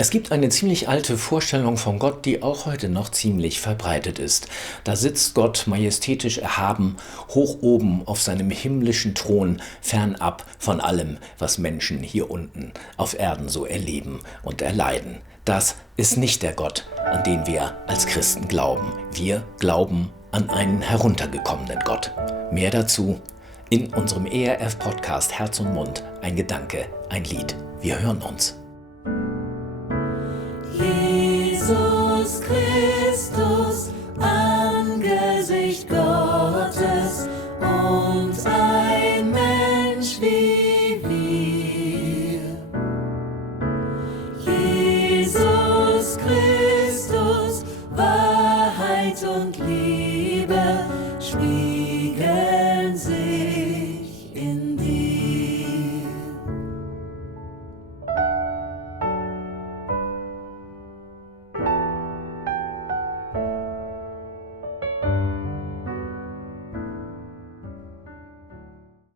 Es gibt eine ziemlich alte Vorstellung von Gott, die auch heute noch ziemlich verbreitet ist. Da sitzt Gott majestätisch erhaben, hoch oben auf seinem himmlischen Thron, fernab von allem, was Menschen hier unten auf Erden so erleben und erleiden. Das ist nicht der Gott, an den wir als Christen glauben. Wir glauben an einen heruntergekommenen Gott. Mehr dazu in unserem ERF-Podcast Herz und Mund. Ein Gedanke, ein Lied. Wir hören uns. Jesus Christus.